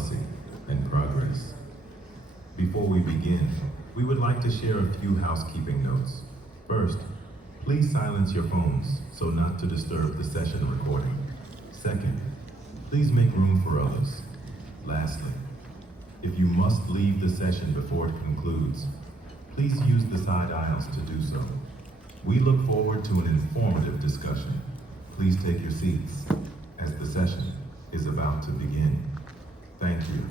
policy and progress. Before we begin, we would like to share a few housekeeping notes. First, please silence your phones so not to disturb the session recording. Second, please make room for others. Lastly, if you must leave the session before it concludes, please use the side aisles to do so. We look forward to an informative discussion. Please take your seats as the session is about to begin. Thank you.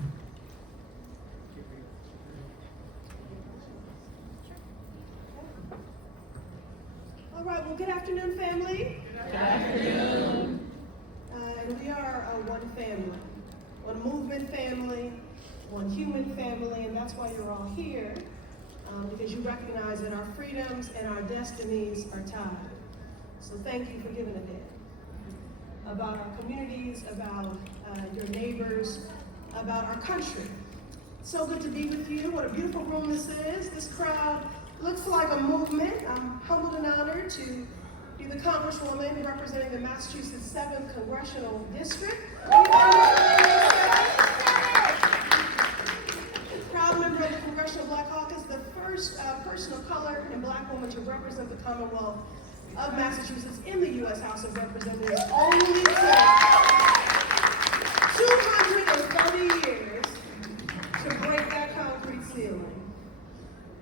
All right, well, good afternoon, family. Good afternoon. And we are one family, one movement family, one human family, and that's why you're all here, because you recognize that our freedoms and our destinies are tied. So thank you for giving a damn about our communities, about your neighbors, about our country. So good to be with you. What a beautiful room this is. This crowd looks like a movement. I'm humbled and honored to be the Congresswoman representing the Massachusetts 7th Congressional District. Proud member of the Congressional Black Caucus, the first person of color and Black woman to represent the Commonwealth of Massachusetts in the U.S. House of Representatives. Only took 230 years to break that concrete ceiling.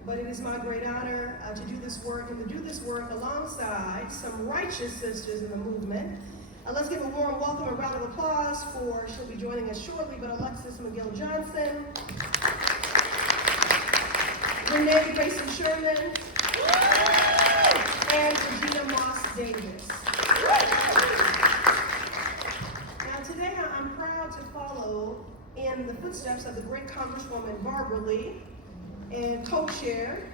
But it is my great honor to do this work and to do this work alongside some righteous sisters in the movement. Let's give a warm welcome and round of applause for, she'll be joining us shortly, but Alexis McGill Johnson, Renee Grayson Sherman, and Regina Moss Davis. Now today I'm proud to follow in the footsteps of the great Congresswoman Barbara Lee and co-chair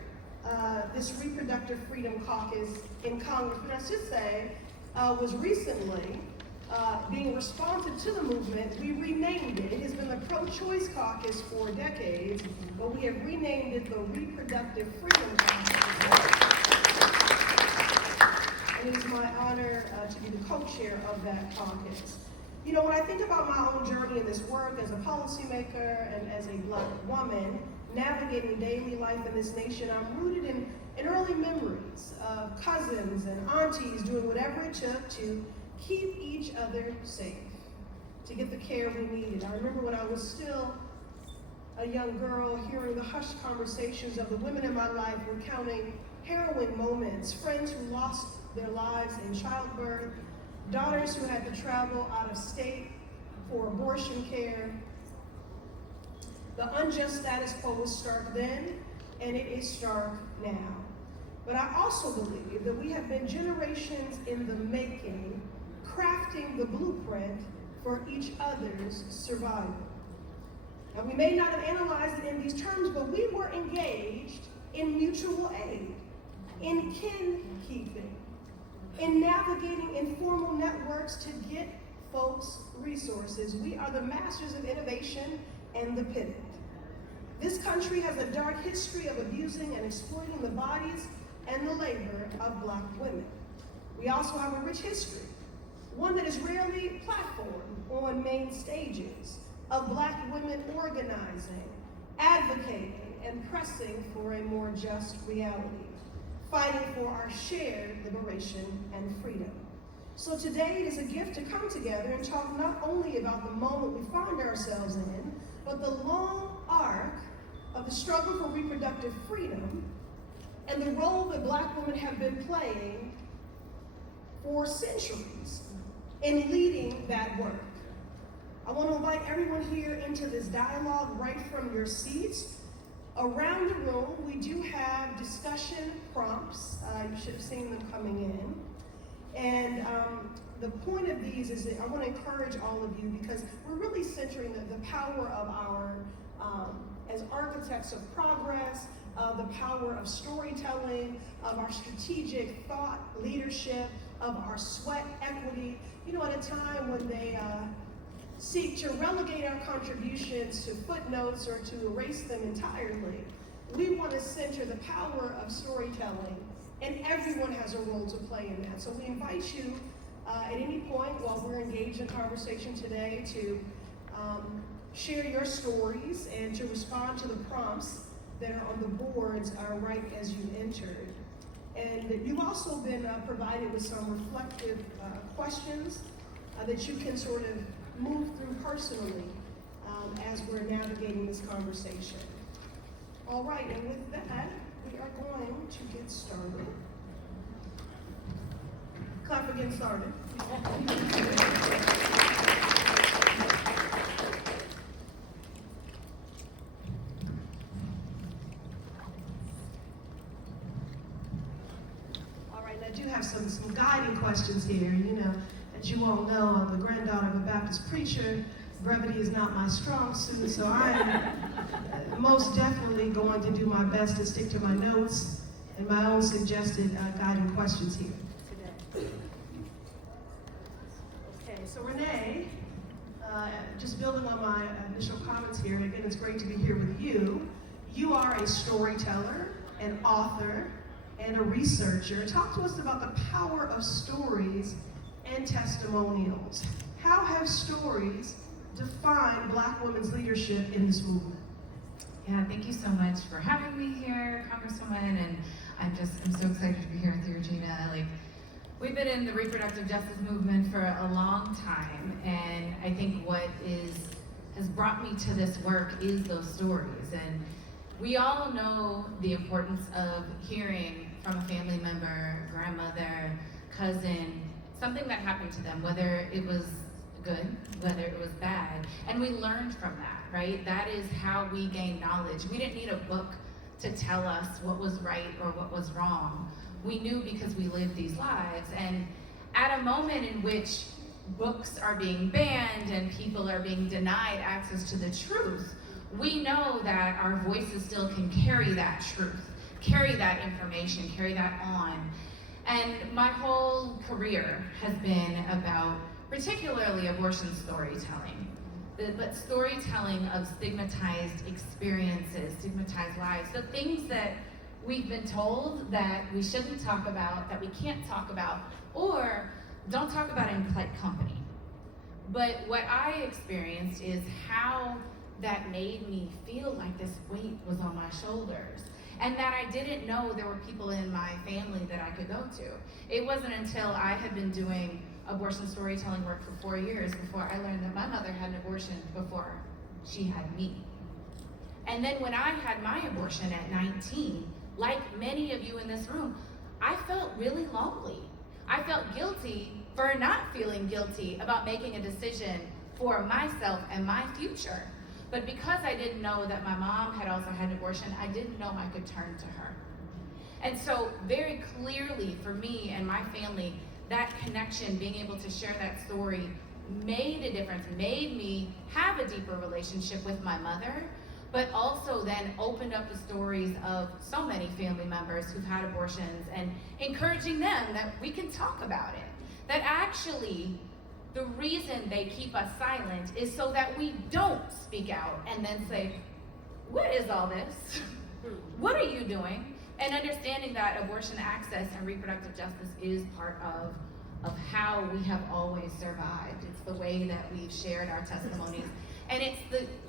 this Reproductive Freedom Caucus in Congress, which I should say was recently being responsive to the movement. We renamed it. It has been the Pro-Choice Caucus for decades, but we have renamed it the Reproductive Freedom Caucus. And it is my honor to be the co-chair of that caucus. You know, when I think about my own journey in this work as a policymaker and as a Black woman, navigating daily life in this nation, I'm rooted in early memories of cousins and aunties doing whatever it took to keep each other safe, to get the care we needed. I remember when I was still a young girl hearing the hushed conversations of the women in my life recounting harrowing moments, friends who lost their lives in childbirth, daughters who had to travel out of state for abortion care. The unjust status quo was stark then, and it is stark now. But I also believe that we have been generations in the making, crafting the blueprint for each other's survival. Now, we may not have analyzed it in these terms, but we were engaged in mutual aid, in kin-keeping, in navigating informal networks to get folks resources. We are the masters of innovation and the pivot. This country has a dark history of abusing and exploiting the bodies and the labor of Black women. We also have a rich history, one that is rarely platformed on main stages, of Black women organizing, advocating, and pressing for a more just reality, fighting for our shared liberation and freedom. So today it is a gift to come together and talk not only about the moment we find ourselves in, but the long arc of the struggle for reproductive freedom and the role that Black women have been playing for centuries in leading that work. I want to invite everyone here into this dialogue right from your seats. Around the room, we do have discussion prompts. You should have seen them coming in. And the point of these is that I want to encourage all of you, because we're really centering the power of our, as architects of progress, the power of storytelling, of our strategic thought leadership, of our sweat equity. You know, at a time when they seek to relegate our contributions to footnotes or to erase them entirely, we want to center the power of storytelling, and everyone has a role to play in that. So we invite you at any point while we're engaged in conversation today to share your stories and to respond to the prompts that are on the boards right as you entered. And you've also been provided with some reflective questions that you can sort of move through personally as we're navigating this conversation. All right, and with that, we are going to get started. Clap for getting started. All right, I do have some guiding questions here. You know, as you all know, I'm the granddaughter of a Baptist preacher. Brevity is not my strong suit, so I am most definitely going to do my best to stick to my notes and my own suggested guiding questions here today. Okay, so Renee, just building on my initial comments here, again, it's great to be here with you. You are a storyteller, an author, and a researcher. Talk to us about the power of stories and testimonials. How have stories defined Black women's leadership in this movement? Yeah, thank you so much for having me here, Congresswoman, and I'm so excited to be here with you, Regina. We've been in the reproductive justice movement for a long time, and I think what has brought me to this work is those stories. And we all know the importance of hearing from a family member, grandmother, cousin, something that happened to them, whether it was good, whether it was bad, and we learned from that, right? That is how we gain knowledge. We didn't need a book to tell us what was right or what was wrong. We knew because we lived these lives. And at a moment in which books are being banned and people are being denied access to the truth, we know that our voices still can carry that truth, carry that information, carry that on. And my whole career has been about particularly abortion storytelling, but storytelling of stigmatized experiences, stigmatized lives, the things that we've been told that we shouldn't talk about, that we can't talk about, or don't talk about in polite company. But what I experienced is how that made me feel like this weight was on my shoulders, and that I didn't know there were people in my family that I could go to. It wasn't until I had been doing abortion storytelling work for 4 years before I learned that my mother had an abortion before she had me. And then when I had my abortion at 19, like many of you in this room, I felt really lonely. I felt guilty for not feeling guilty about making a decision for myself and my future. But because I didn't know that my mom had also had an abortion, I didn't know I could turn to her. And so very clearly for me and my family, that connection, being able to share that story made a difference, made me have a deeper relationship with my mother, but also then opened up the stories of so many family members who've had abortions and encouraging them that we can talk about it. That actually, the reason they keep us silent is so that we don't speak out and then say, what is all this? What are you doing? And understanding that abortion access and reproductive justice is part of how we have always survived. It's the way that we've shared our testimonies. And it's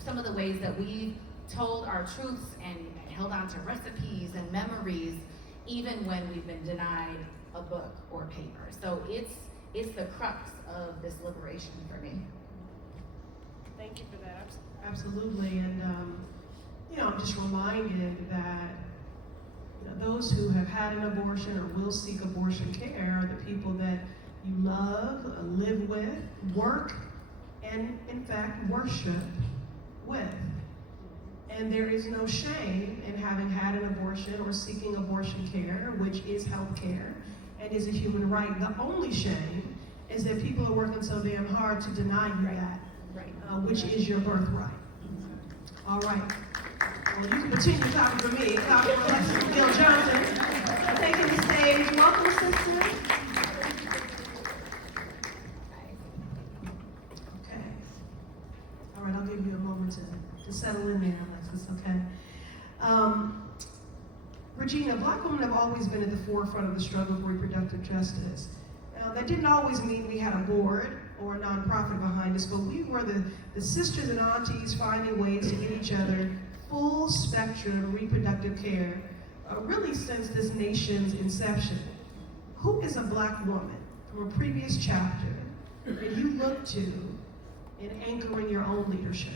some of the ways that we've told our truths and held on to recipes and memories, even when we've been denied a book or paper. So it's the crux of this liberation for me. Thank you for that. Absolutely. And I'm just reminded that those who have had an abortion or will seek abortion care are the people that you love, live with, work, and in fact worship with. And there is no shame in having had an abortion or seeking abortion care, which is health care and is a human right. The only shame is that people are working so damn hard to deny you that, which is your birthright. All right. Well, you can continue talking for me. Dr. Alexis Gill Johnson, taking the stage. Welcome, sister. Okay. All right, I'll give you a moment to settle in there, Alexis, okay? Regina, Black women have always been at the forefront of the struggle for reproductive justice. Now, that didn't always mean we had a board or a nonprofit behind us, but we were the sisters and aunties finding ways to get each other full spectrum reproductive care, really since this nation's inception. Who is a Black woman from a previous chapter that you look to in anchoring your own leadership?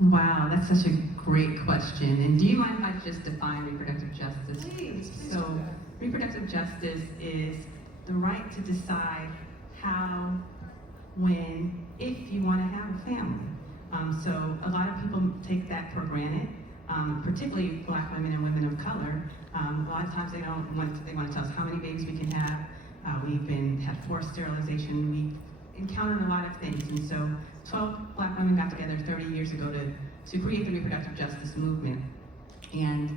Wow, that's such a great question. And do you mind if I just define reproductive justice? Please So, do that. reproductive justice is the right to decide how, when, if you want to have a family. So a lot of people take that for granted, particularly Black women and women of color. A lot of times they want to tell us how many babies we can have. We've had forced sterilization. We've encountered a lot of things. And so 12 Black women got together 30 years ago to create the reproductive justice movement. And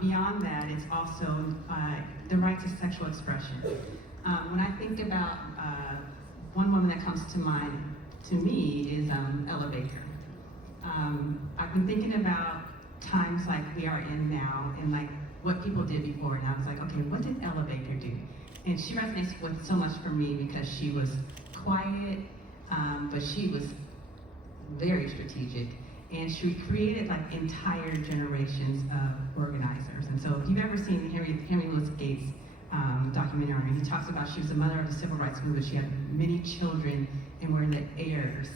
beyond that, it's also the right to sexual expression. When I think about one woman that comes to mind to me is Ella Baker. I've been thinking about times like we are in now and like what people did before, and I was like, okay, what did Ella Baker do? And she resonates with so much for me because she was quiet, but she was very strategic, and she created like entire generations of organizers. And so if you've ever seen Henry Louis Gates' documentary, he talks about she was the mother of the civil rights movement. She had many children and were the heirs.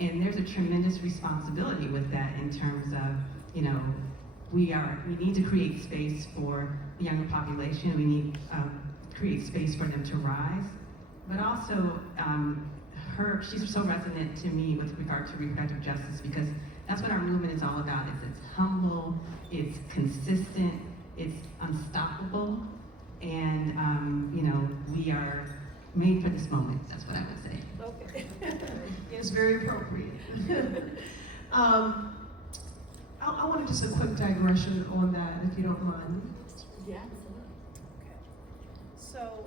And there's a tremendous responsibility with that in terms of, we need to create space for the younger population. We need to create space for them to rise. But also, she's so resonant to me with regard to reproductive justice because that's what our movement is all about. It's humble, it's consistent, it's unstoppable, and we are made for this moment. That's what I would say. Okay. It's very appropriate. I want to just a quick digression on that, if you don't mind. Yeah. Okay. So,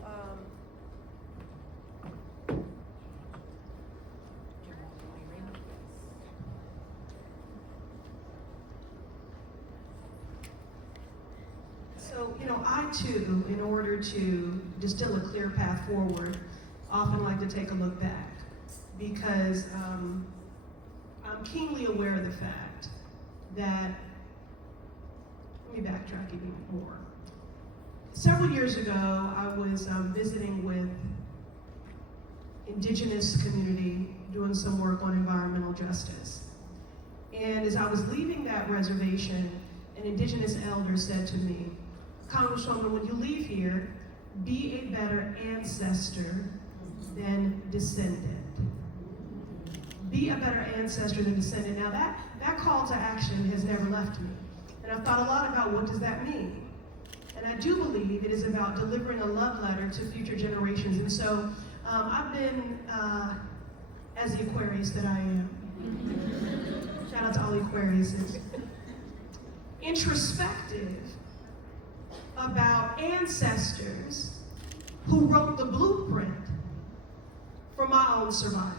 I too, in order to distill a clear path forward, often like to take a look back because I'm keenly aware of the fact that, let me backtrack even more. Several years ago, I was visiting with indigenous community doing some work on environmental justice. And as I was leaving that reservation, an indigenous elder said to me, Congresswoman, when you leave here, be a better ancestor than descendant. Be a better ancestor than descendant. Now that call to action has never left me. And I've thought a lot about what does that mean? And I do believe it is about delivering a love letter to future generations. And so I've been, as the Aquarius that I am, shout out to all the Aquariuses, introspective about ancestors who wrote the blueprint for my own survival.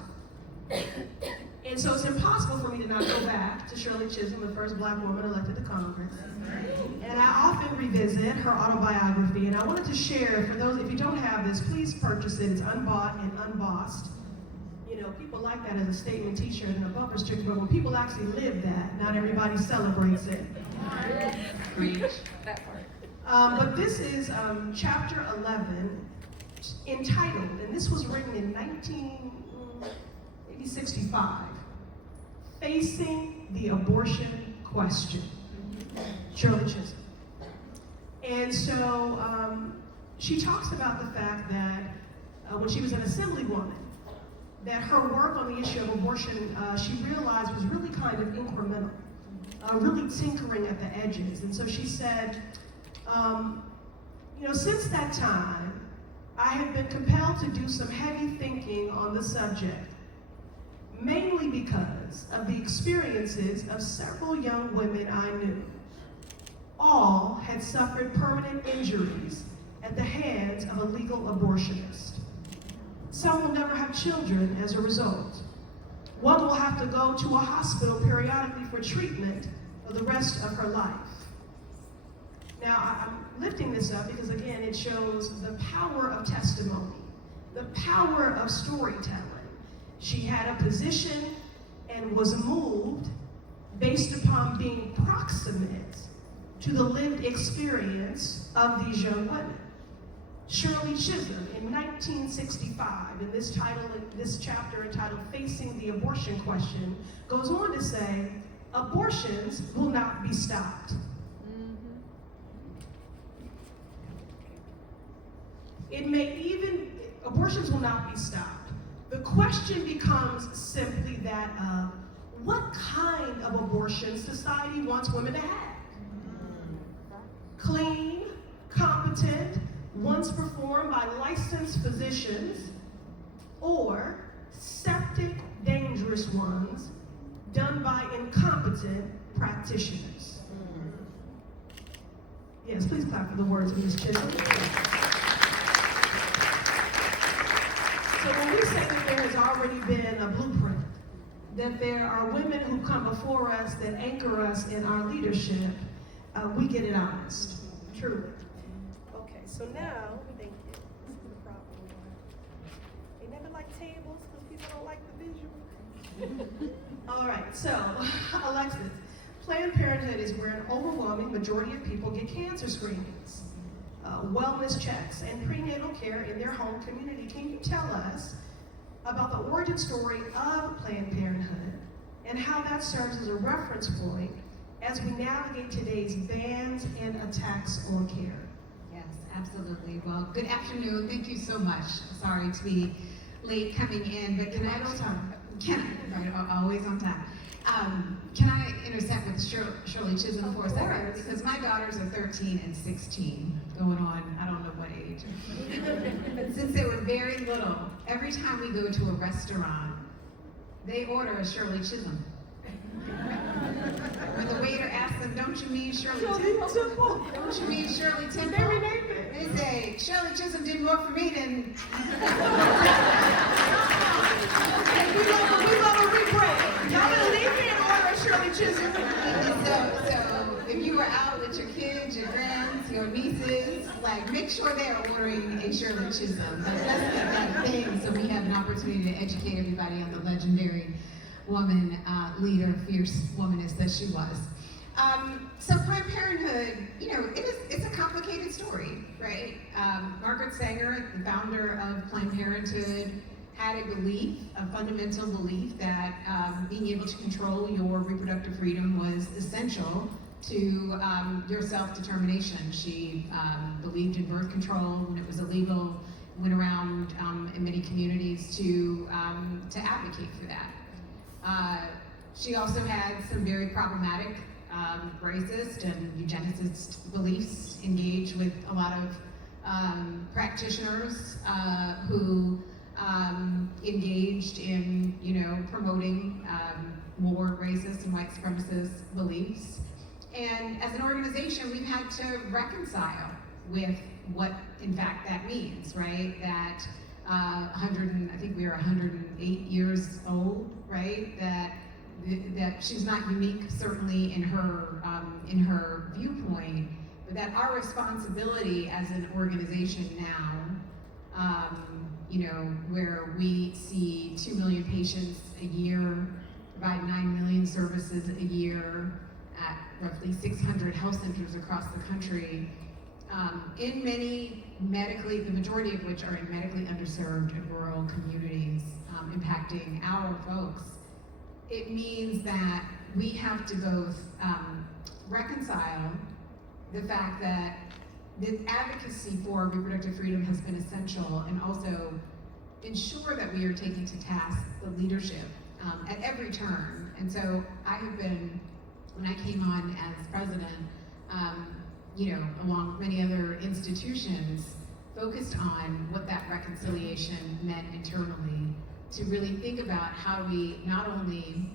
And so it's impossible for me to not go back to Shirley Chisholm, the first Black woman elected to Congress. And I often revisit her autobiography, and I wanted to share, for those, if you don't have this, please purchase it. It's unbought and unbossed. People like that as a statement t-shirt and a bumper sticker, but when people actually live that, not everybody celebrates it. Preach that part. But this is chapter 11, entitled, and this was written in 1965, Facing the Abortion Question, Shirley Chisholm. And so she talks about the fact that when she was an assemblywoman, that her work on the issue of abortion, she realized was really kind of incremental, really tinkering at the edges. And so she said, since that time, I have been compelled to do some heavy thinking on the subject, mainly because of the experiences of several young women I knew. All had suffered permanent injuries at the hands of a legal abortionist. Some will never have children as a result. One will have to go to a hospital periodically for treatment for the rest of her life. Now, I'm lifting this up because, again, it shows the power of testimony the power of storytelling. She had a position and was moved based upon being proximate to the lived experience of these young women. Shirley Chisholm in 1965, in this chapter entitled Facing the Abortion Question, goes on to say, abortions will not be stopped. Abortions will not be stopped. The question becomes simply that of what kind of abortion society wants women to have. Clean, competent, ones performed by licensed physicians, or septic, dangerous ones done by incompetent practitioners. Yes, please clap for the words of Ms. Chisholm. So when we say that there has already been a blueprint, that there are women who come before us that anchor us in our leadership, we get it honest, truly. Okay, so now, thank you. This is the problem. They never like tables because people don't like the visual. All right, so Alexis, Planned Parenthood is where an overwhelming majority of people get cancer screenings, wellness checks, and prenatal care in their home community. Can you tell us about the origin story of Planned Parenthood and how that serves as a reference point as we navigate today's bans and attacks on care? Yes, absolutely. Well, good afternoon. Thank you so much. Sorry to be late coming in, but can I always on time. Can I intersect with Shirley Chisholm for a second? Because my daughters are 13 and 16, going on, I don't know what age. But since they were very little, every time we go to a restaurant, they order a Shirley Chisholm. When the waiter asks them, don't you mean Shirley Temple? Don't you mean Shirley Temple? They rename it. They say, Shirley Chisholm did more for me than... Okay, we love a rebrand. Y'all better leave me and order a Shirley Chisholm. So if you were out with your kids, your grands, your nieces, like make sure they're ordering a Shirley Chisholm. But let's get that thing so we have an opportunity to educate everybody on the legendary woman, leader, fierce womaness that she was. So Planned Parenthood, it's a complicated story, right? Margaret Sanger, the founder of Planned Parenthood, had a fundamental belief that being able to control your reproductive freedom was essential to your self-determination. She believed in birth control when it was illegal, went around in many communities to advocate for that. She also had some very problematic racist and eugenicist beliefs, engaged with a lot of practitioners who engaged in, promoting more racist and white supremacist beliefs. And as an organization, we've had to reconcile with what, in fact, that means, right? That I think we are 108 years old, right? That she's not unique, certainly in her viewpoint, but that our responsibility as an organization now, where we see 2 million patients a year, provide 9 million services a year at roughly 600 health centers across the country, in many the majority of which are in medically underserved and rural communities, impacting our folks. It means that we have to both reconcile the fact that the advocacy for reproductive freedom has been essential, and also ensure that we are taking to task the leadership at every turn. And so I have been, when I came on as president, along with many other institutions, focused on what that reconciliation meant internally, to really think about how we not only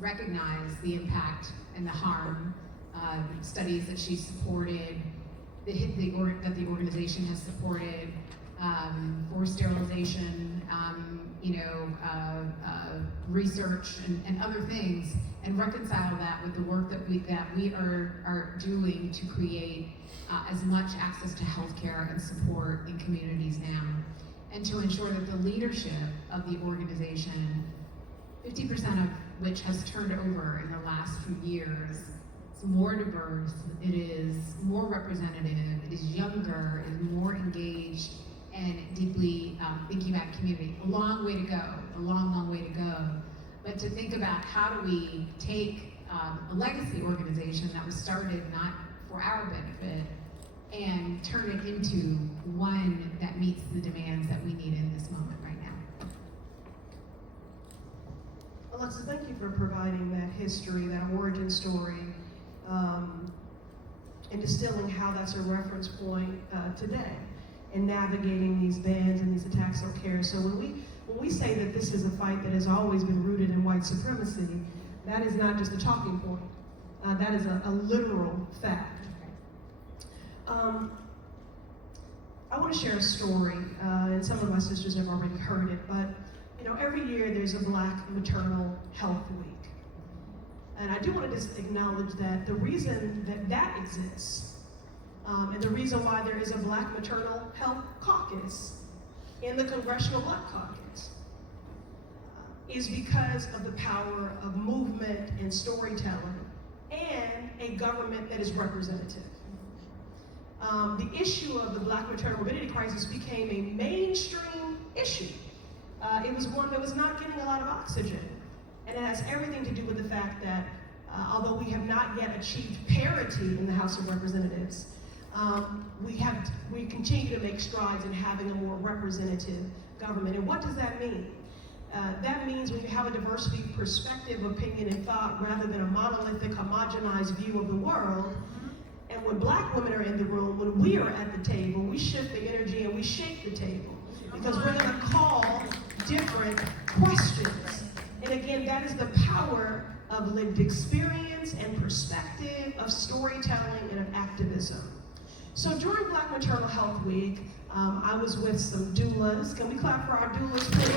recognize the impact and the harm, studies that she supported, that the organization has supported, for sterilization, research and other things, and reconcile that with the work that we are doing to create as much access to healthcare and support in communities now. and to ensure that the leadership of the organization, 50% of which has turned over in the last few years, is more diverse, it is more representative, it is younger, it is more engaged, and deeply thinking about community. A long way to go, a long, long way to go. But to think about how do we take a legacy organization that was started not for our benefit and turn it into one that meets the demands that we need in this moment right now. Alexa, thank you for providing that history, that origin story, and distilling how that's a reference point today in navigating these bans and these attacks on care. So when we say that this is a fight that has always been rooted in white supremacy, that is not just a talking point. That is a literal fact. I want to share a story, and some of my sisters have already heard it, but every year there's a Black Maternal Health Week. And I do want to just acknowledge that the reason that exists, and the reason why there is a Black Maternal Health Caucus in the Congressional Black Caucus, is because of the power of movement and storytelling and a government that is representative. The issue of the Black maternal morbidity crisis became a mainstream issue. It was one that was not getting a lot of oxygen. And it has everything to do with the fact that although we have not yet achieved parity in the House of Representatives, we continue to make strides in having a more representative government. And what does that mean? That means when you have a diversity of perspective, opinion, and thought, rather than a monolithic, homogenized view of the world. And when Black women are in the room, when we are at the table, we shift the energy and we shake the table. Because we're going to call different questions. And again, that is the power of lived experience and perspective, of storytelling, and of activism. So during Black Maternal Health Week, I was with some doulas. Can we clap for our doulas, please?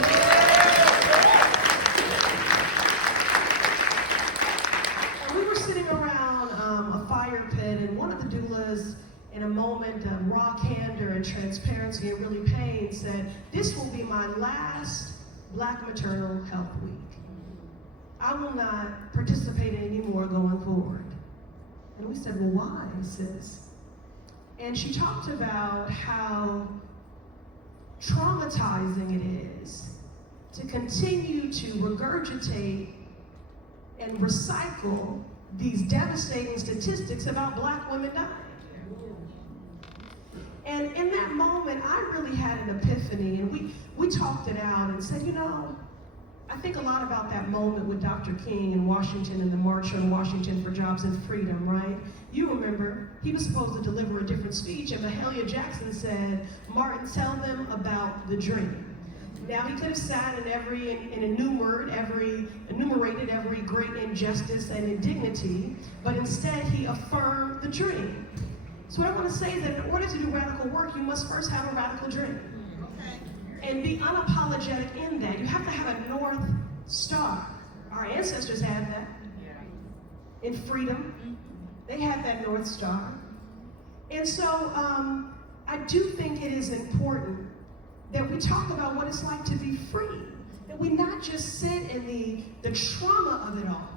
And we were sitting around a fire pit, and one of the doulas, in a moment of raw candor and transparency and really pain, said, "This will be my last Black Maternal Health Week. I will not participate anymore going forward." And we said, "Well, why, sis?" And she talked about how traumatizing it is to continue to regurgitate and recycle these devastating statistics about Black women dying. And in that moment, I really had an epiphany, and we talked it out and said, I think a lot about that moment with Dr. King in Washington and the March on Washington for Jobs and Freedom, right? You remember, he was supposed to deliver a different speech, and Mahalia Jackson said, "Martin, tell them about the dream." Now, he could have sat and enumerated every great injustice and indignity, but instead he affirmed the dream. So what I want to say is that in order to do radical work, you must first have a radical dream. And be unapologetic in that. You have to have a North Star. Our ancestors had that. In freedom, they had that North Star. And so I do think it is important that we talk about what it's like to be free. That we not just sit in the trauma of it all,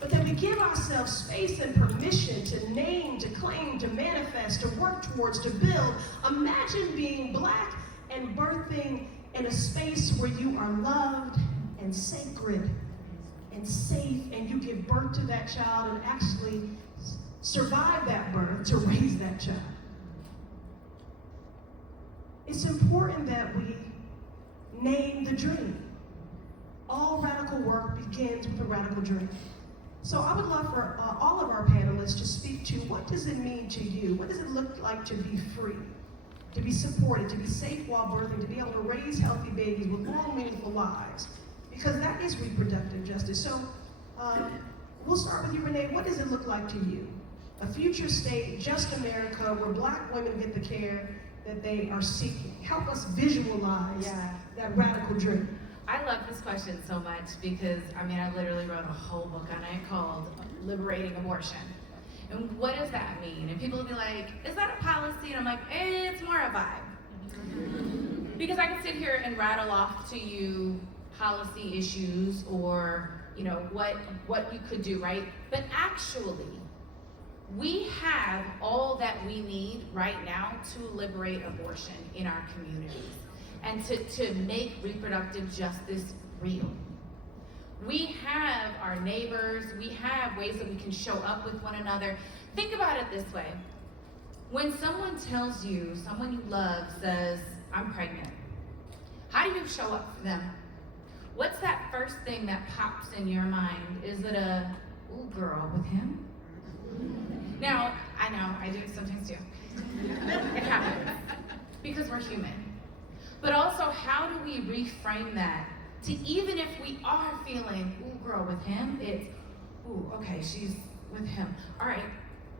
but that we give ourselves space and permission to name, to claim, to manifest, to work towards, to build. Imagine being Black and birthing in a space where you are loved and sacred and safe, and you give birth to that child and actually survive that birth to raise that child. It's important that we name the dream. All radical work begins with a radical dream. So I would love for all of our panelists to speak to, what does it mean to you? What does it look like to be free? To be supported, to be safe while birthing, to be able to raise healthy babies with long, meaningful lives. Because that is reproductive justice. So we'll start with you, Renee. What does it look like to you? A future state, just America, where Black women get the care that they are seeking. Help us visualize that radical dream. I love this question so much because, I literally wrote a whole book on it called Liberating Abortion. And what does that mean? And people will be like, is that a policy? And I'm like, it's more a vibe. Because I can sit here and rattle off to you policy issues or, you know, what you could do, right? But actually, we have all that we need right now to liberate abortion in our communities and to make reproductive justice real. We have our neighbors, we have ways that we can show up with one another. Think about it this way. When someone tells you, someone you love says, I'm pregnant, how do you show up for them? What's that first thing that pops in your mind? Is it a, ooh, girl with him? Now, I know, I do it sometimes too. It happens, because we're human. But also, how do we reframe that to, even if we are feeling, ooh, girl with him, it's, ooh, okay, she's with him. All right,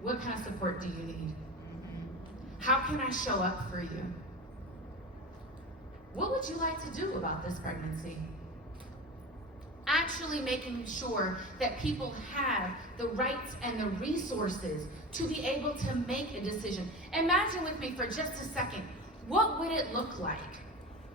what kind of support do you need? How can I show up for you? What would you like to do about this pregnancy? Actually making sure that people have the rights and the resources to be able to make a decision. Imagine with me for just a second, what would it look like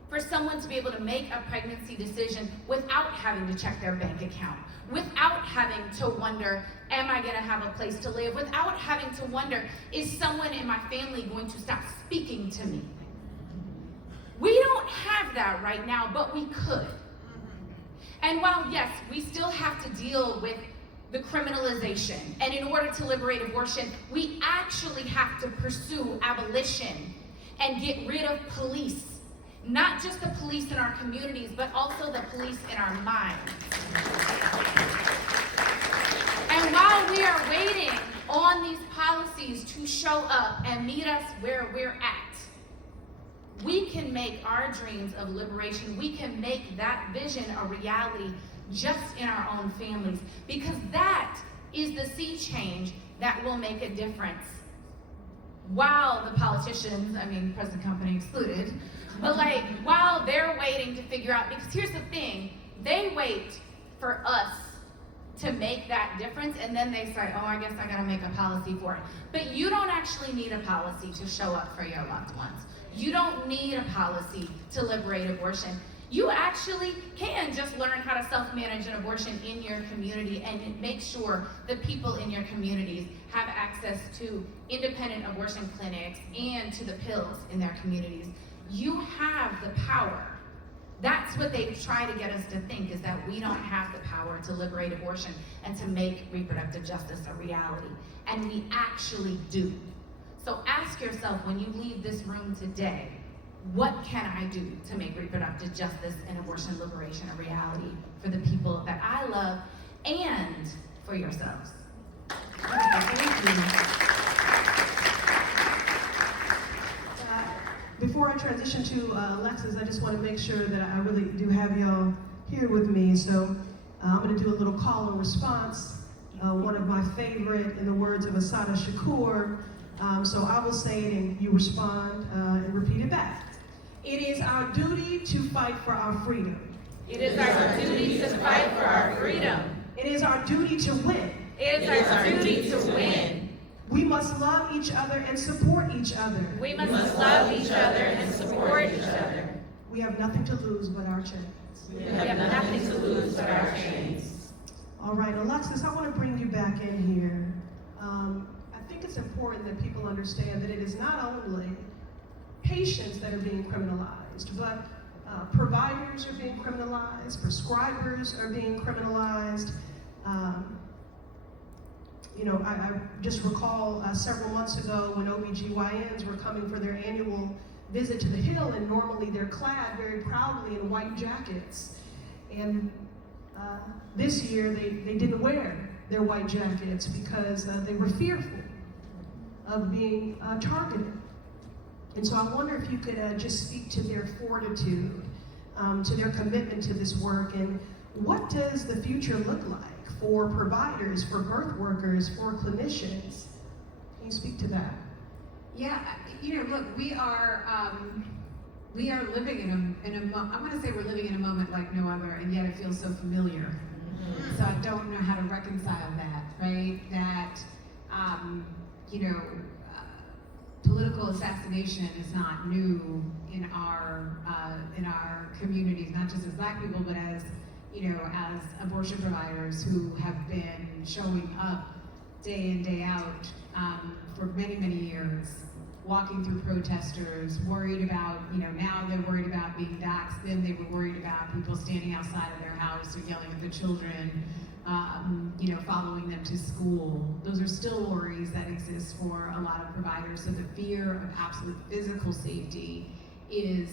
for someone to be able to make a pregnancy decision without having to check their bank account, without having to wonder, am I gonna have a place to live, without having to wonder, is someone in my family going to stop speaking to me? We don't have that right now, but we could. And while, yes, we still have to deal with the criminalization, and in order to liberate abortion, we actually have to pursue abolition and get rid of police. Not just the police in our communities, but also the police in our minds. And while we are waiting on these policies to show up and meet us where we're at, we can make our dreams of liberation, we can make that vision a reality just in our own families, because that is the sea change that will make a difference. While the politicians, I mean, present company excluded, but like, while they're waiting to figure out, because here's the thing, they wait for us to make that difference, and then they say, oh, I guess I gotta make a policy for it. But you don't actually need a policy to show up for your loved ones. You don't need a policy to liberate abortion. You actually can just learn how to self-manage an abortion in your community and make sure the people in your communities have access to independent abortion clinics and to the pills in their communities. You have the power. That's what they try to get us to think, is that we don't have the power to liberate abortion and to make reproductive justice a reality. And we actually do. So ask yourself when you leave this room today, what can I do to make reproductive justice and abortion liberation a reality for the people that I love and for yourselves? Thank you. Before I transition to Alexis, I just want to make sure that I really do have y'all here with me. So I'm going to do a little call and response. One of my favorite, in the words of Asada Shakur. So I will say it and you respond and repeat it back. It is our duty to fight for our freedom. It is our duty to fight for our freedom. It is our duty to win. It is our duty to win. We must love each other and support each other. We must love each other and support each other. We have nothing to lose but our chance. We have nothing to lose but our chains. All right, Alexis, I want to bring you back in here. I think it's important that people understand that it is not only patients that are being criminalized, but providers are being criminalized, prescribers are being criminalized. You know, I just recall several months ago when OBGYNs were coming for their annual visit to the Hill, and normally they're clad very proudly in white jackets. And this year they didn't wear their white jackets because they were fearful of being targeted. And so I wonder if you could just speak to their fortitude, to their commitment to this work, and what does the future look like for providers, for birth workers, for clinicians? Can you speak to that? Yeah, you know, look, we are living in a I'm going to say we're living in a moment like no other, and yet it feels so familiar. Mm-hmm. So I don't know how to reconcile that, right? That, you know, political assassination is not new in our communities, not just as Black people, but as as abortion providers who have been showing up day in, day out for many, many years, walking through protesters, worried about, now they're worried about being doxxed, then they were worried about people standing outside of their house or yelling at the children, following them to school. Those are still worries that exist for a lot of providers. So the fear of absolute physical safety is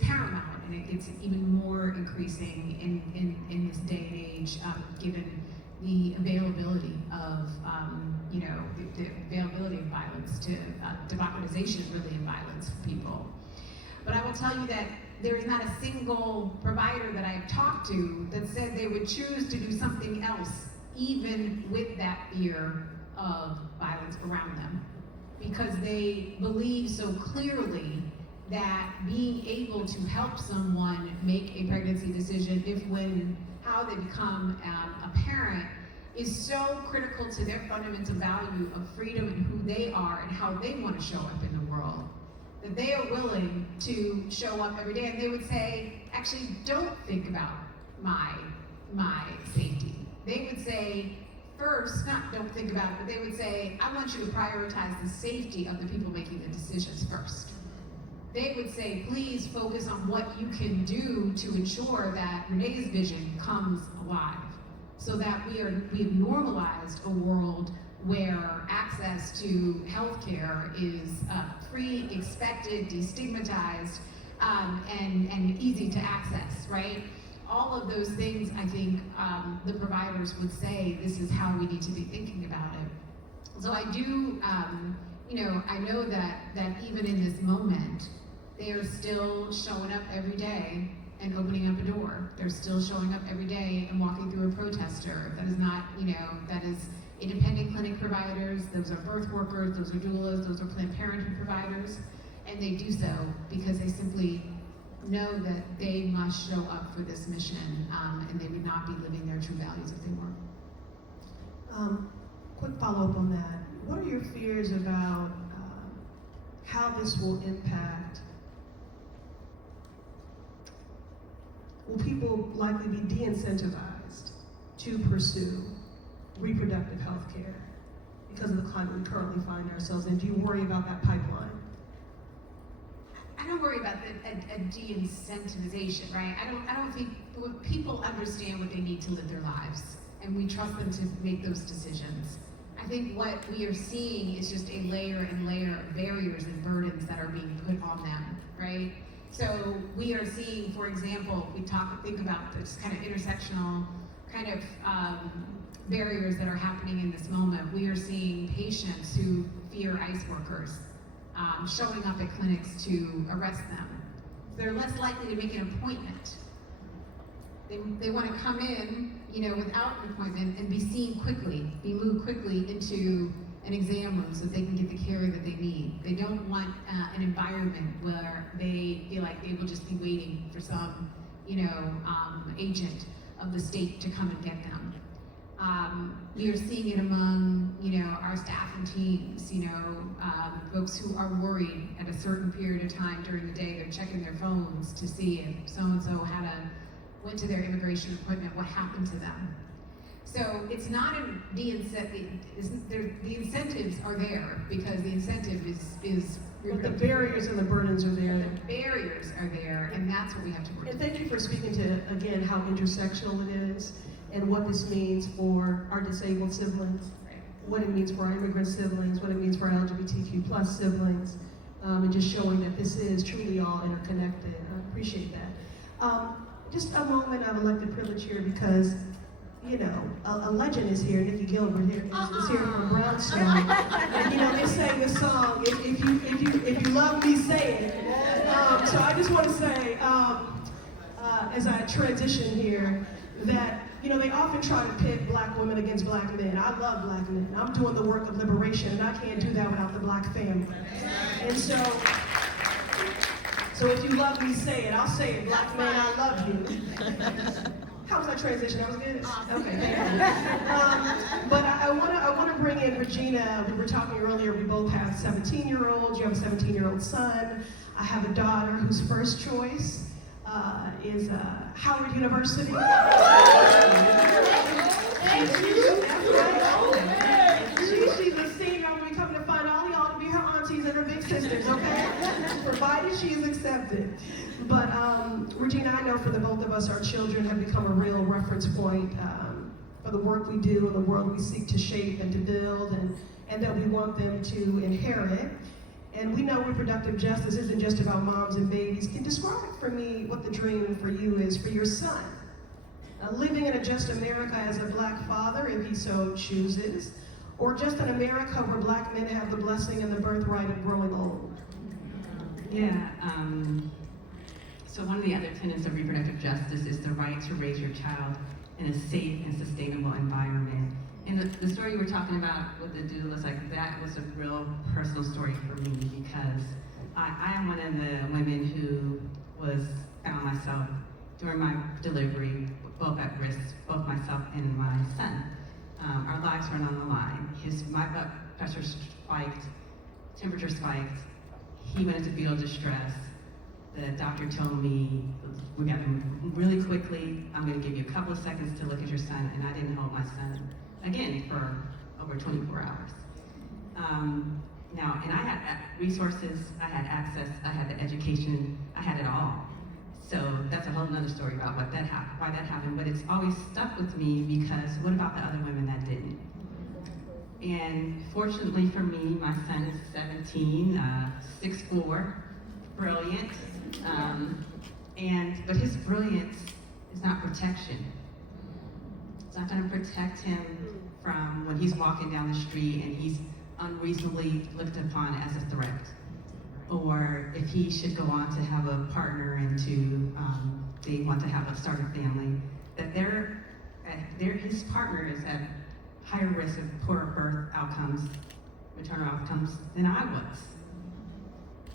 paramount, and it gets even more increasing in this day and age, given the availability of the availability of violence to democratization really of violence for people. But I will tell you that there is not a single provider that I've talked to that said they would choose to do something else, even with that fear of violence around them, because they believe so clearly that being able to help someone make a pregnancy decision how they become a parent is so critical to their fundamental value of freedom and who they are and how they want to show up in the world, that they are willing to show up every day. And they would say, actually, don't think about my safety. They would say, first, not don't think about it, but they would say, I want you to prioritize the safety of the people making the decisions first. They would say, please focus on what you can do to ensure that Renee's vision comes alive, so that we've normalized a world where access to healthcare is free, expected, destigmatized, and easy to access, right? All of those things, I think, the providers would say, this is how we need to be thinking about it. So I do, I know that even in this moment, they are still showing up every day and opening up a door. They're still showing up every day and walking through a protester. That is not, that is independent clinic providers, those are birth workers, those are doulas, those are Planned Parenthood providers, and they do so because they simply know that they must show up for this mission, and they would not be living their true values if they weren't. Quick follow-up on that. What are your fears about how this will impact? Will people likely be de-incentivized to pursue reproductive health care because of the climate we currently find ourselves in? Do you worry about that pipeline? I don't worry about a de-incentivization, right? I don't think people understand what they need to live their lives, and we trust them to make those decisions. I think what we are seeing is just a layer and layer of barriers and burdens that are being put on them, right? So we are seeing, for example, think about this kind of intersectional kind of barriers that are happening in this moment. We are seeing patients who fear ICE workers showing up at clinics to arrest them. They're less likely to make an appointment. They want to come in, without an appointment and be seen quickly, be moved quickly into an exam room so they can get the care that they need. They don't want an environment where they feel like they will just be waiting for some, agent of the state to come and get them. We are seeing it among, our staff and teams, folks who are worried at a certain period of time during the day. They're checking their phones to see if so-and-so went to their immigration appointment, what happened to them. So it's not the incentives are there because the incentive is But the barriers and the burdens are there. The barriers are there, and that's what we have to work And with. thank you for speaking to, again, how intersectional it is and what this means for our disabled siblings, what it means for our immigrant siblings, what it means for our LGBTQ plus siblings, and just showing that this is truly all interconnected. I appreciate that. Just a moment of elected privilege here because, a legend is here. Nikki Gilbert here is here from Brownstone. And they sang this song, if you love me, say it. So I just want to say, as I transition here, that they often try to pit black women against black men. I love black men. I'm doing the work of liberation, and I can't do that without the black family. And so if you love me, say it. I'll say it. Black man, I love you. How was that transition? That was good? Okay. But I want to bring in Regina, we were talking earlier, we both have 17-year-olds. You have a 17-year-old son. I have a daughter whose first choice is Howard University. She's a senior. I'm going to be coming to find all y'all to be her aunties and her big sisters, okay? Provided she is accepted. But Regina, I know for the both of us, our children have become a real reference point for the work we do and the world we seek to shape and to build, and that we want them to inherit. And we know reproductive justice isn't just about moms and babies. Can you describe for me what the dream for you is for your son? Living in a just America as a black father, if he so chooses, or just an America where black men have the blessing and the birthright of growing old? Yeah, so one of the other tenets of reproductive justice is the right to raise your child in a safe and sustainable environment. And the story you were talking about with the doulas, like that was a real personal story for me, because I am one of the women who found myself during my delivery, both at risk, both myself and my son. Our lives were on the line. My blood pressure spiked, temperature spiked. He went into fetal distress. The doctor told me, we got him really quickly. I'm going to give you a couple of seconds to look at your son, and I didn't hold my son again for over 24 hours. Now, and I had resources, I had access, I had the education, I had it all. So that's a whole nother story about why that happened, but it's always stuck with me because what about the other women that didn't? And fortunately for me, my son is 17, 6'4", brilliant, but his brilliance is not protection. It's not going to protect him from when he's walking down the street and he's unreasonably looked upon as a threat, or if he should go on to have a partner and they want to start a family, that his partner is at higher risk of poorer birth outcomes, maternal outcomes than I was.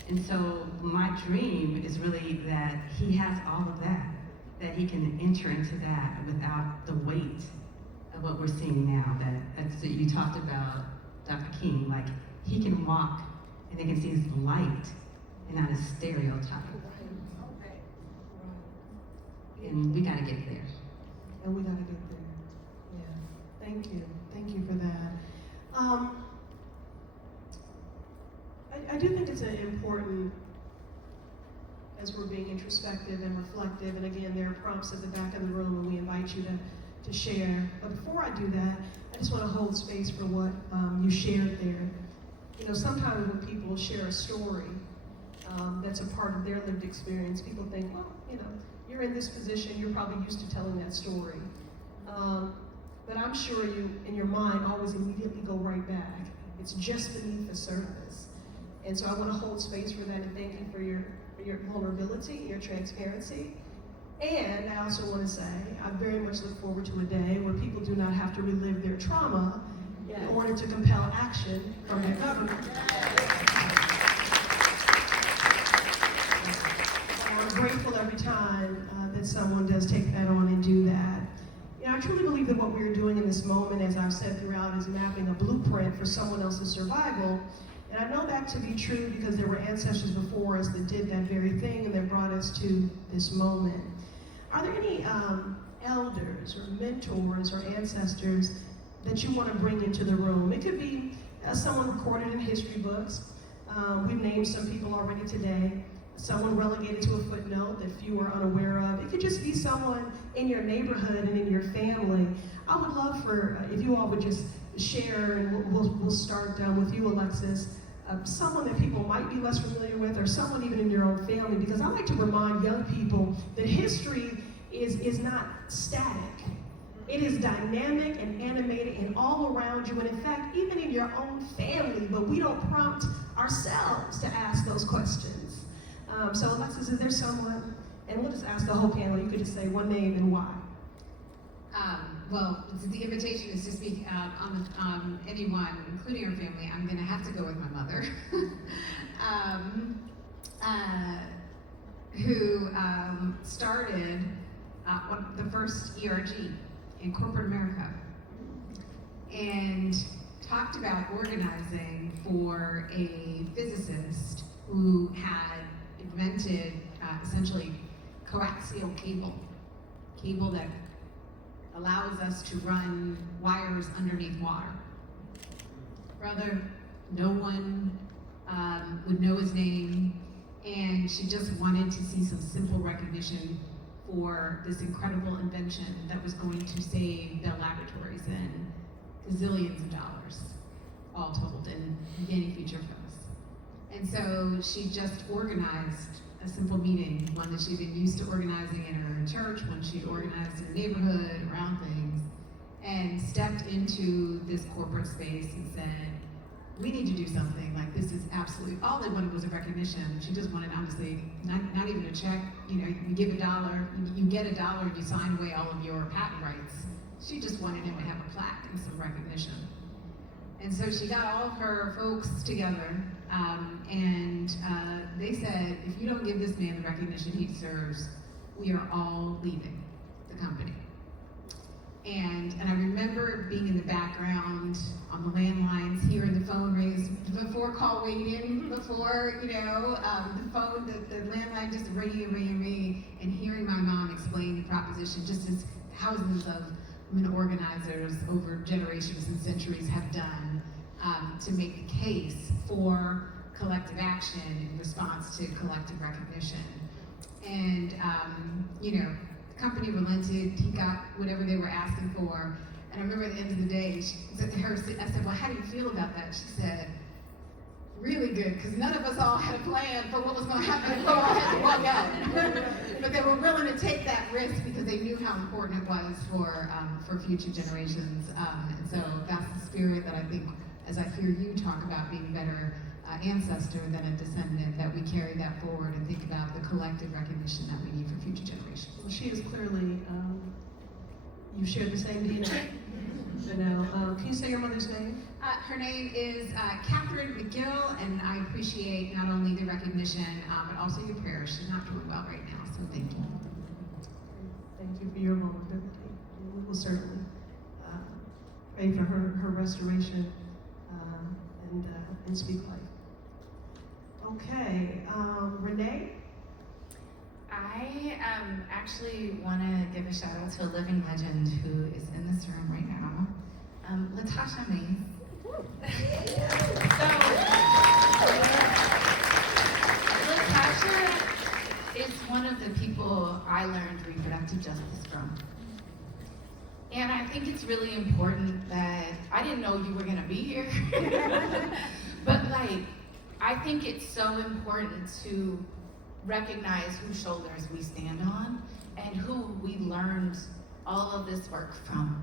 And so my dream is really that he has all of that he can enter into that without the weight of what we're seeing now. That's you talked about, Dr. King, like he can walk and they can see his light and not a stereotype. And we gotta get there. And we gotta get there. Yeah. Thank you for that. I do think it's important, as we're being introspective and reflective, and again, there are prompts at the back of the room and we invite you to share. But before I do that, I just want to hold space for what you shared there. You know, sometimes when people share a story that's a part of their lived experience, people think, well, you know, you're in this position, you're probably used to telling that story. But I'm sure you, in your mind, always immediately go right back. It's just beneath the surface. And so I want to hold space for that and thank you for your vulnerability, your transparency. And I also want to say, I very much look forward to a day where people do not have to relive their trauma in order to compel action from their government. I'm grateful every time that someone does take that on and do that. You know, I truly believe that what we're doing in this moment, as I've said throughout, is mapping a blueprint for someone else's survival. And I know that to be true because there were ancestors before us that did that very thing and that brought us to this moment. Are there any elders or mentors or ancestors that you want to bring into the room? It could be someone recorded in history books. We've named some people already today. Someone relegated to a footnote that few are unaware of. It could just be someone in your neighborhood and in your family. I would love for if you all would just share, and we'll start with you, Alexis, someone that people might be less familiar with, or someone even in your own family, because I like to remind young people that history is not static. It is dynamic and animated and all around you, and in fact, even in your own family, but we don't prompt ourselves to ask those questions. So Alexis, is there someone, and we'll just ask the whole panel, you could just say one name and why. Well, the invitation is to speak on anyone, including our family. I'm going to have to go with my mother, who started the first ERG in corporate America. And talk talked about organizing for a physicist who had invented essentially coaxial cable that allows us to run wires underneath water. Brother, no one would know his name, and she just wanted to see some simple recognition for this incredible invention that was going to save Bell Laboratories and gazillions of dollars, all told, in many feature films. And so she just organized a simple meeting, one that she'd been used to organizing in her church, one she'd organized in her neighborhood, around things, and stepped into this corporate space and said, we need to do something. Like, this is absolutely, all they wanted was a recognition. She just wanted, honestly, not even a check. You know, you give $1, you get $1, and you sign away all of your patent rights. She just wanted him to have a plaque and some recognition. And so she got all of her folks together, and they said, if you don't give this man the recognition he deserves, we are all leaving the company. And I remember being in the background on the landlines, hearing the phone rings, before call waiting, before, the phone, the landline just ringing, and hearing my mom explain the proposition, just as thousands of women organizers over generations and centuries have done, to make the case for collective action in response to collective recognition. And, the company relented, he got whatever they were asking for. And I remember at the end of the day, I said, well, how do you feel about that? She said, really good, because none of us all had a plan for what was going to happen if we all had to walk out. But they were willing to take that risk because they knew how important it was for future generations. And so that's the spirit that I think, as I hear you talk about being better ancestor than a descendant, that we carry that forward and think about the collective recognition that we need for future generations. Well, she is clearly, you share the same DNA. Can you say your mother's name? Her name is Catherine McGill, and I appreciate not only the recognition, but also your prayers. She's not doing well right now, so thank you. Thank you for your vulnerability. We will certainly pray for her restoration and speak life. Okay, Renee? I actually want to give a shout out to a living legend who is in this room right now, Latasha Mays. Latasha is one of the people I learned reproductive justice from. And I think it's really important that, I didn't know you were gonna be here, but I think it's so important to recognize whose shoulders we stand on and who we learned all of this work from.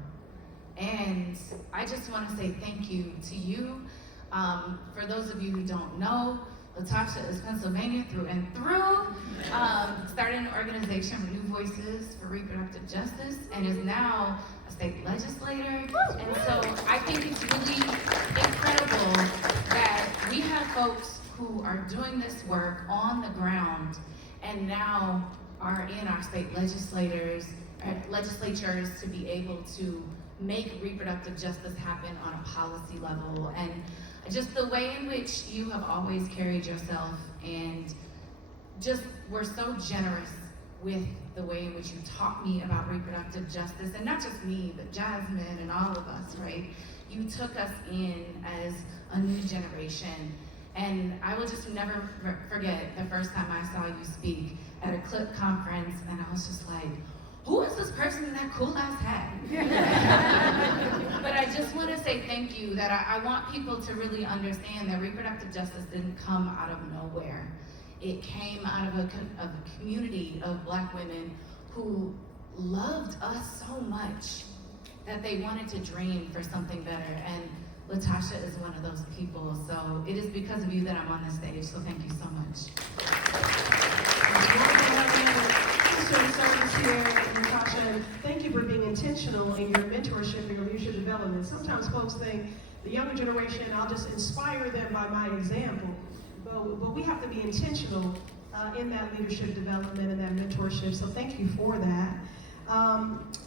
And I just want to say thank you to you. For those of you who don't know, Latasha is Pennsylvania through and through. Started an organization, New Voices for Reproductive Justice, and is now a state legislator. And so I think it's really incredible that we have folks who are doing this work on the ground and now are in our state legislatures to be able to make reproductive justice happen on a policy level. And just the way in which you have always carried yourself, and just were so generous with the way in which you taught me about reproductive justice, and not just me, but Jasmine and all of us, right? You took us in as a new generation. And I will just never forget the first time I saw you speak at a CLIP conference, and I was just like, who is this person in that cool ass hat? But I just want to say thank you, that I want people to really understand that reproductive justice didn't come out of nowhere. It came out of a community of Black women who loved us so much that they wanted to dream for something better. And Latasha is one of those people, so it is because of you that I'm on this stage, so thank you so much. Service here, Natasha, thank you for being intentional in your mentorship and your leadership development. Sometimes folks think the younger generation, I'll just inspire them by my example, but we have to be intentional in that leadership development and that mentorship, so thank you for that.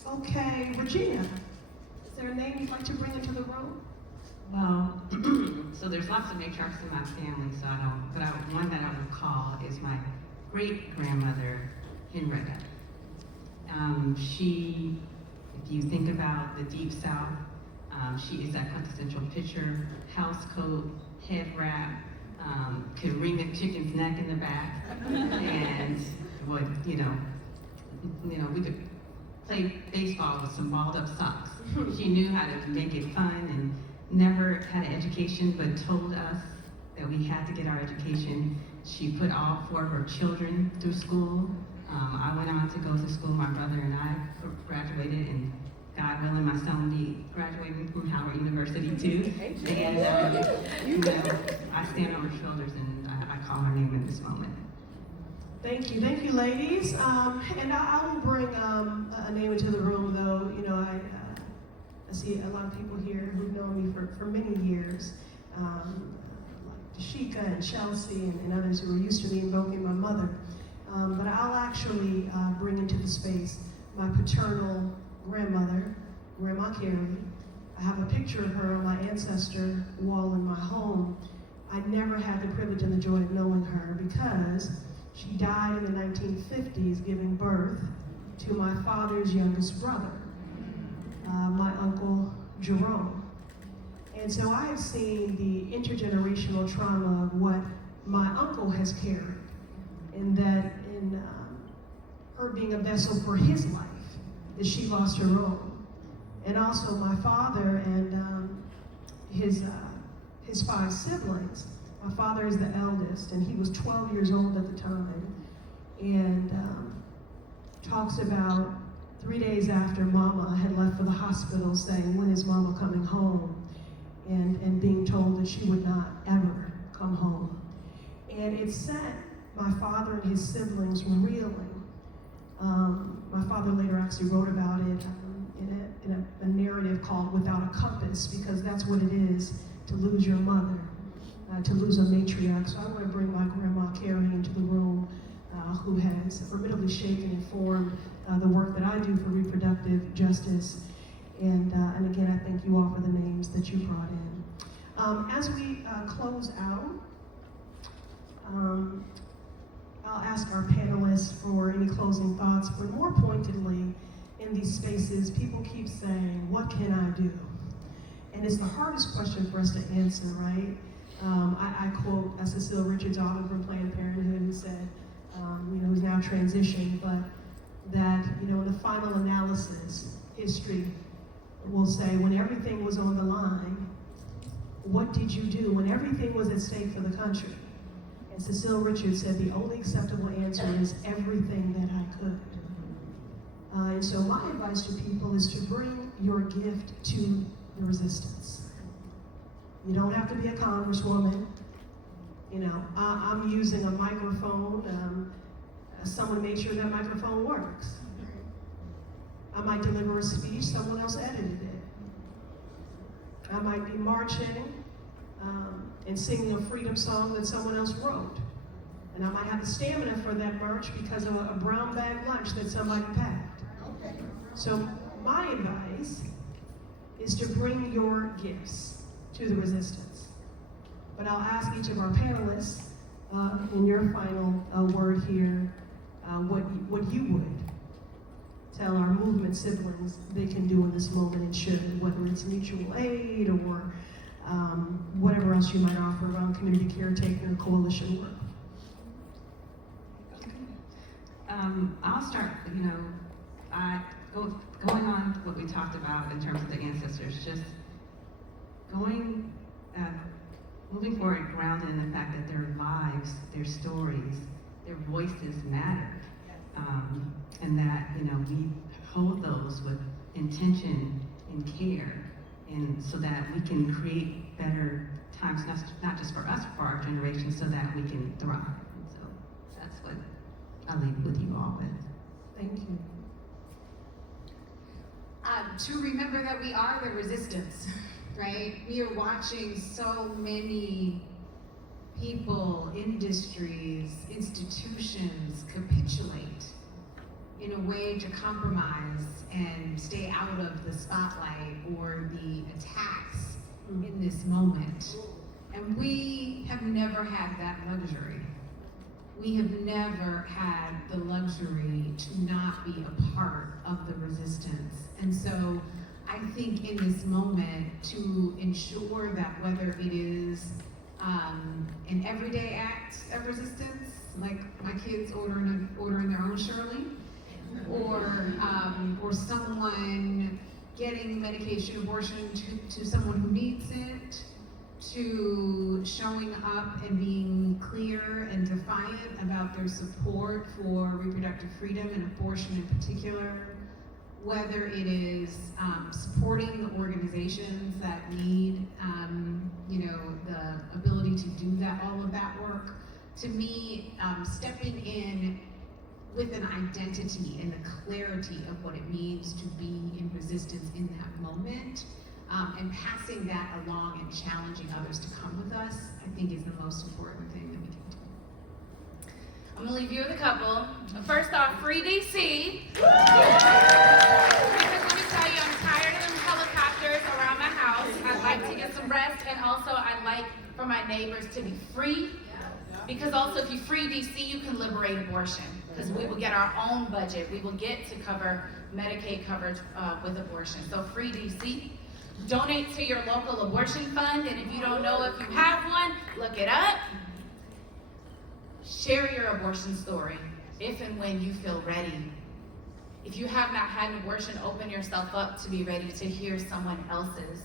Okay, Regina, is there a name you'd like to bring into the room? Well, so there's lots of matriarchs in my family, so one that I would call is my great-grandmother, Henrietta. She, if you think about the Deep South, she is that quintessential picture, house coat, head wrap, could wring a chicken's neck in the back, and would, we could play baseball with some balled up socks. She knew how to make it fun and never had an education, but told us that we had to get our education. She put all 4 of her children through school. I went on to go to school. My brother and I graduated, and God willing, my son will be graduating from Howard University too. And I stand on her shoulders, and I call her name in this moment. Thank you, ladies. And I will bring a name into the room, though. I see a lot of people here who've known me for many years, like Dashika and Chelsea and others who are used to me invoking my mother. But I'll actually bring into the space my paternal grandmother, Grandma Carey. I have a picture of her on my ancestor wall in my home. I never had the privilege and the joy of knowing her because she died in the 1950s giving birth to my father's youngest brother, my uncle Jerome. And so I have seen the intergenerational trauma of what my uncle has carried, and that in her being a vessel for his life, that she lost her own. And also my father and his 5 siblings. My father is the eldest, and he was 12 years old at the time, and talks about 3 days after Mama had left for the hospital saying, when is Mama coming home? And being told that she would not ever come home. And it set my father and his siblings reeling. My father later actually wrote about it in a narrative called Without a Compass, because that's what it is to lose your mother, to lose a matriarch. So I want to bring my Grandma Carey into the room, who has formidably shaped and informed the work that I do for reproductive justice. And again, I thank you all for the names that you brought in. As we close out, I'll ask our panelists for any closing thoughts, but more pointedly, in these spaces, people keep saying, what can I do? And it's the hardest question for us to answer, right? I quote Cecile Richards, author from Planned Parenthood, who said, who's now transitioned, but that, in the final analysis, history will say, when everything was on the line, what did you do? When everything was at stake for the country? And Cecile Richards said, the only acceptable answer is everything that I could. And so my advice to people is to bring your gift to the resistance. You don't have to be a congresswoman. I'm using a microphone. Someone made sure that microphone works. I might deliver a speech, someone else edited it. I might be marching and singing a freedom song that someone else wrote. And I might have the stamina for that march because of a brown bag lunch that somebody packed. So my advice is to bring your gifts to the resistance. But I'll ask each of our panelists, in your final word here, what you would tell our movement siblings they can do in this moment and should, whether it's mutual aid or whatever else you might offer around community caretaker, coalition work. I'll start, going on what we talked about in terms of the ancestors, just moving forward grounded in the fact that their lives, their stories, their voices matter. And that, we hold those with intention and care, and so that we can create better times, not just for us, for our generation, so that we can thrive. And so that's what I'll leave with you all with. Thank you. To remember that we are the resistance, right? We are watching so many people, industries, institutions capitulate in a way to compromise and stay out of the spotlight or the attacks in this moment. And we have never had that luxury. We have never had the luxury to not be a part of the resistance. And so I think in this moment, to ensure that whether it is an everyday act of resistance, like my kids ordering their own Shirley, or someone getting medication abortion to someone who needs it, to showing up and being clear and defiant about their support for reproductive freedom and abortion in particular, whether it is supporting organizations that need the ability to do all of that work. To me, stepping in with an identity and the clarity of what it means to be in resistance in that moment, and passing that along and challenging others to come with us, I think is the most important thing that we can do. I'm gonna leave you with a couple. First off, free DC. Because let me tell you, I'm tired of them helicopters around my house. I'd like to get some rest, and also I'd like for my neighbors to be free. Because also if you free DC, you can liberate abortion. Because we will get our own budget. We will get to cover Medicaid coverage with abortion. So free DC. Donate to your local abortion fund, and if you don't know if you have one, look it up. Share your abortion story, if and when you feel ready. If you have not had an abortion, open yourself up to be ready to hear someone else's.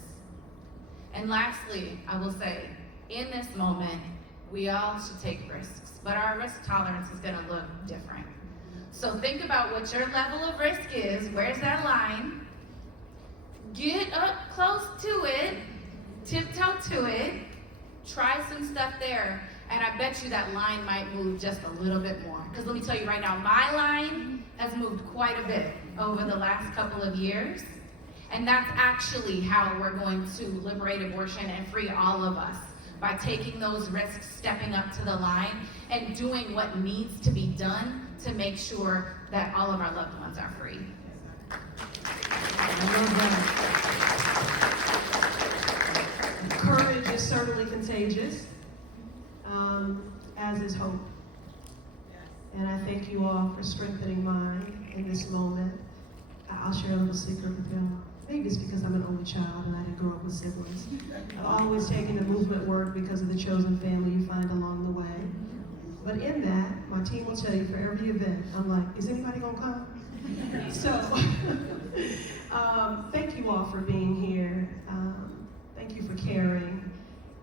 And lastly, I will say, in this moment, we all should take risks, but our risk tolerance is gonna look different. So think about what your level of risk is, where's that line? Get up close to it, tiptoe to it, try some stuff there, and I bet you that line might move just a little bit more. Because let me tell you right now, my line has moved quite a bit over the last couple of years, and that's actually how we're going to liberate abortion and free all of us, by taking those risks, stepping up to the line, and doing what needs to be done to make sure that all of our loved ones are free. I love that. Courage is certainly contagious, as is hope. And I thank you all for strengthening mine in this moment. I'll share a little secret with y'all. Maybe it's because I'm an only child and I didn't grow up with siblings. I've always taken the movement work because of the chosen family you find along the way. But in that, my team will tell you for every event, I'm like, is anybody gonna come? So, thank you all for being here. Thank you for caring.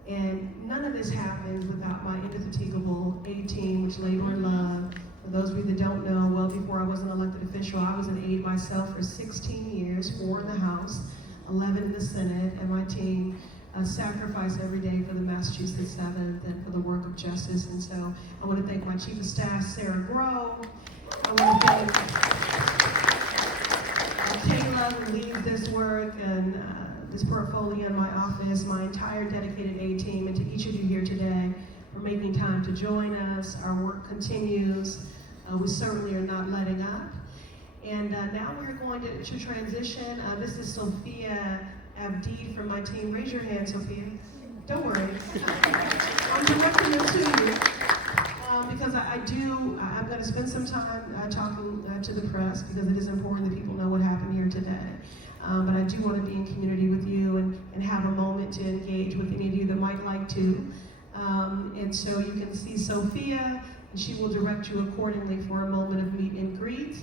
And none of this happens without my indefatigable A team, which labor and love. For those of you that don't know, well before I was an elected official, I was an aide myself for 16 years, 4 in the House, 11 in the Senate, and my team sacrifice every day for the Massachusetts 7th and for the work of justice. And so I want to thank my Chief of Staff, Sarah Groh. I want to thank Kayla, who leads this work, and this portfolio in my office, my entire dedicated A team, and to each of you here today for making time to join us. Our work continues. We certainly are not letting up. And now we're going to transition. This is Sophia Abdi from my team. Raise your hand, Sophia. Don't worry. I'm directing it to you because I'm going to spend some time talking to the press because it is important that people know what happened here today. But I do want to be in community with you and have a moment to engage with any of you that might like to. And so you can see Sophia, and she will direct you accordingly for a moment of meet and greet.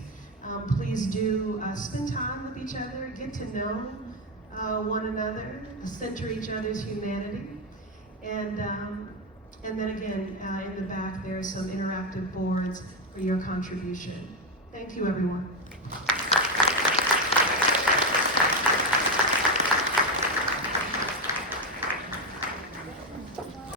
Please do spend time with each other, get to know one another, center each other's humanity. And then again, in the back, there are some interactive boards for your contribution. Thank you, everyone.